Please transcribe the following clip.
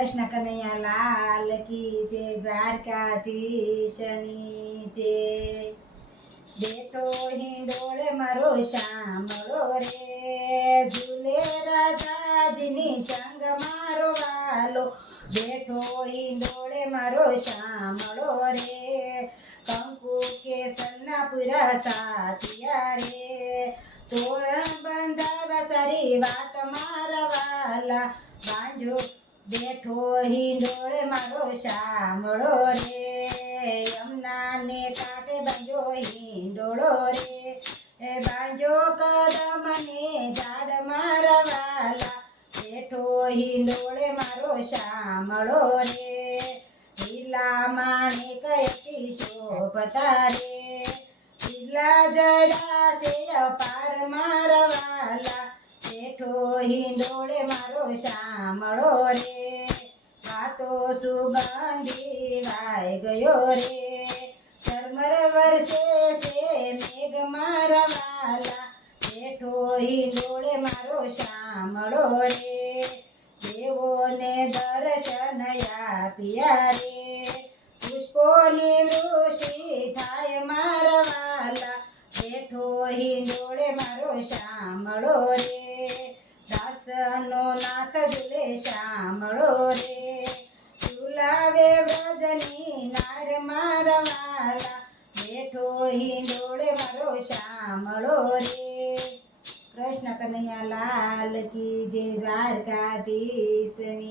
કૃષ્ણ કનૈયા લાલ કી જય, દ્વારકાધીશની જય। બેઠો હિંડોળે મારો શામળો રે, ઝૂલે રાજાજીની સંગ મારો વાલો। બેઠો હિંડોળે મારો શામળો રે, કંકુ કેસરના પૂરા સાથિયા રે। તોરણ બંધાવા સારી વાત મારા વાલા, બાંજો બેઠો હિંડોળે મારો શામળો રે, યમુનાને કાંઠે બાંજો હિંડોળો રે, બાંજો કદમને ઝાડ મારા વાલા। બેઠો હિંડોળે મારો શામળો રે, લીલા માણેક એકી શોભતા રે, લીલા જડાશે અપાર મારા વાલા। બેઠો હિંડોળે મારો શામળો રે, વાતો સુગંધી વાય ગયો રે, ઝરમર વરસે છે મેઘ મારા વાલા। બેઠો હિંડોળે મારો શામળો રે, દેવોને દર્શન આપ્યા રે, પુષ્પોની વૃષ્ટિ થાય મારા વાલા। બેઠો હિંડોળે મારો શામળો રે, દાસનો નાથ ઝૂલે શામળો રે, ઝૂલાવે વ્રજની નાર મારા વાલા। બેઠો હિંડોળે મારો શામળો રે, કૃષ્ણ કનૈયા લાલ કી જય, દ્વારકાધીશની।